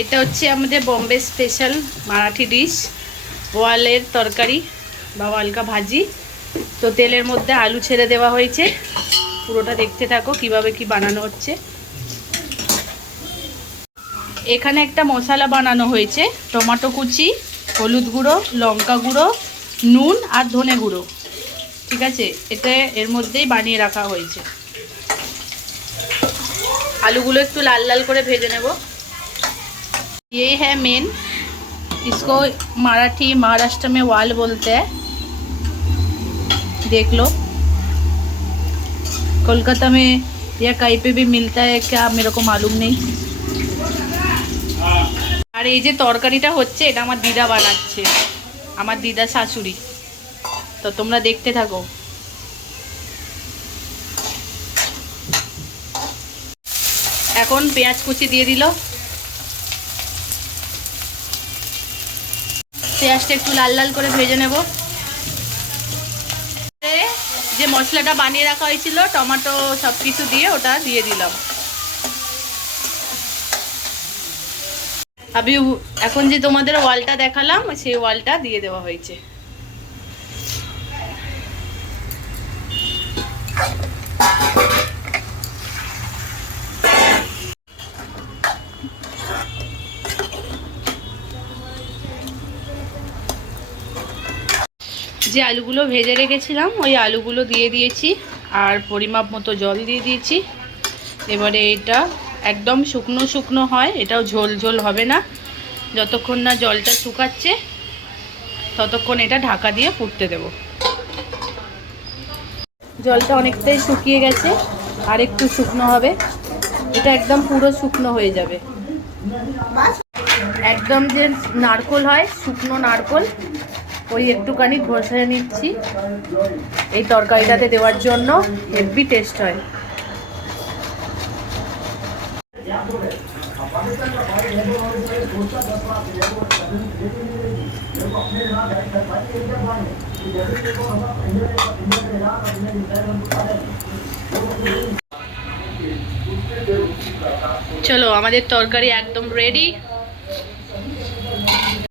এটা হচ্ছে আমাদের বম্বে স্পেশাল মারাঠি ডিশ, ওয়ালের তরকারি বা ওয়ালকা ভাজি। তো তেলের মধ্যে আলু ছেড়ে দেওয়া হয়েছে, পুরোটা দেখতে থাকো কিভাবে কি বানানো হচ্ছে। এখানে একটা মশলা বানানো হয়েছে, টমেটো কুচি, হলুদ গুঁড়ো, লঙ্কা গুঁড়ো, নুন আর ধনে গুঁড়ো। ঠিক আছে, এটা এর মধ্যেই বানিয়ে রাখা হয়েছে। आलूगुलो একটু लाल लाल করে ভেজে নেব। ये है मेन, इसको मराठी महाराष्ट्र में वाल बोलते हैं। देख लो, कोलकाता में या कहीं पे भी मिलता है क्या मेरे को मालूम नहीं। আর এই যে তরকারিটা হচ্ছে, এটা আমার দিদা বানাচ্ছে, আমার দিদা শাশুড়ি। তো তোমরা দেখতে থাকো। এখন পেঁয়াজ কুচি দিয়ে দিল, পেঁয়াজটা একটু লাল লাল করে ভেজে নেব। যে মশলাটা বানিয়ে রাখা হয়েছিল টমেটো সব কিছু দিয়ে, ওটা দিয়ে দিলাম। আমি এখন যে তোমাদের ওয়ালটা দেখালাম, সেই ওয়ালটা দিয়ে দেওয়া হয়েছে। যে আলুগুলো ভেজে রেখেছিলাম ওই আলুগুলো দিয়ে দিয়েছি, আর পরিমাপ মতো জল দিয়ে দিয়েছি। এবারে এটা একদম শুকনো শুকনো হয়, এটাও ঝোল ঝোল হবে না। যতক্ষণ না জলটা শুকাচ্ছে ততক্ষণ এটা ঢাকা দিয়ে ফুটতে দেব। জলটা অনেকটাই শুকিয়ে গেছে, আর একটু শুকনো হবে, এটা একদম পুরো শুকনো হয়ে যাবে। একদম যে নারকোল হয়, শুকনো নারকোল, ওই একটুখানি ঘষে নিচ্ছি এই তরকারিটাতে দেওয়ার জন্য, হেভি টেস্ট হয়। চলো, আমাদের তরকারি একদম রেডি।